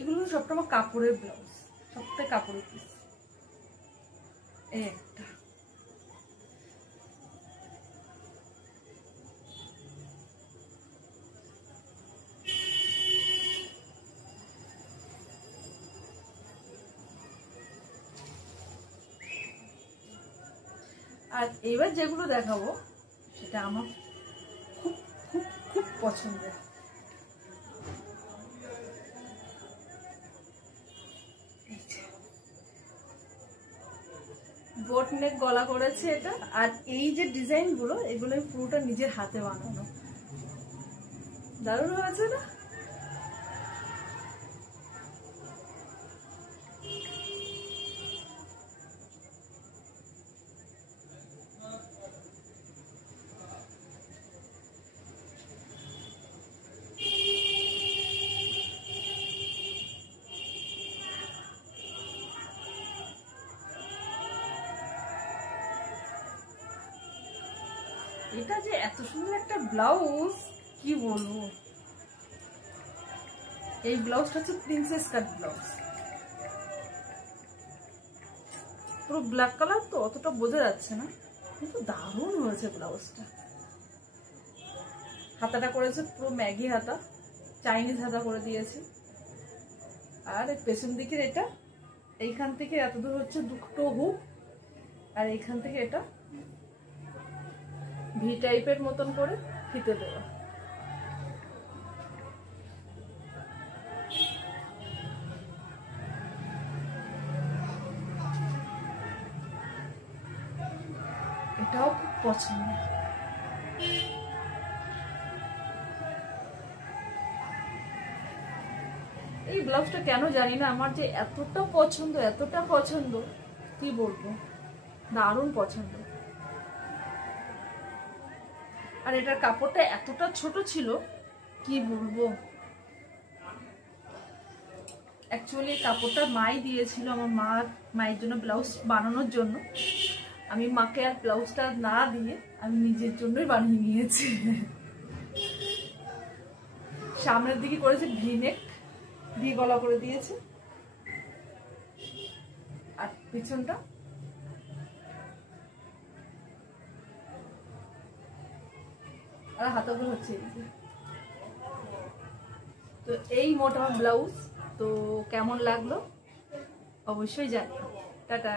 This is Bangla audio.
এগুলো সবটা আমার কাপড়ের ব্লাউজ, সবটাই কাপড়ের পিস। এই একটা, আর এবার যেগুলো দেখাবো সেটা আমার খুব খুব খুব পছন্দের। বোট নেক গলা করেছে এটা। আর এই যে ডিজাইন গুলো, এগুলো পুরোটা নিজের হাতে বানানো, দারুণ হয়েছে না? এটা যে এত সুন্দর একটা ব্লাউজ, কি বলবো। এই ব্লাউজটা হচ্ছে প্রিন্সেস কাট ব্লাউজ, পুরো ব্ল্যাক কালার, তো অতটা বোঝা যাচ্ছে না, কিন্তু দারুণ হয়েছে ব্লাউজটা। হাতাটা করেছে পুরো ম্যাগি হাতা, চাইনিজ হাতা করে দিয়েছে। আর পেছন দিকের এটা, এইখান থেকে এত দূর হচ্ছে দুটো হুক, আর এইখান থেকে এটা ভি টাইপের মতন করে ফিতে দেওয়া। এটাও খুব পছন্দ। এই ব্লাউজটা কেন জানি না আমার যে এতটা পছন্দ, এতটা পছন্দ, কি বলবো, দারুণ পছন্দ। আর এটার কাপড়টা এতটা ছোট ছিল, কি বলবো। অ্যাকচুয়ালি কাপড়টা মাই দিয়েছিল, আমার মায়ের জন্য ব্লাউজ বানানোর জন্য। আমি মাকে আর ব্লাউজটা না দিয়ে আমি নিজের জন্যই বানিয়ে নিয়েছি। সামনের দিকে করেছে ভি নেক, ভি গলা করে দিয়েছে, আর পিছনটা আর হাতাগুলো হচ্ছে। তো এই মোট আমার ব্লাউজ। তো কেমন লাগলো অবশ্যই জানিও। টাটা।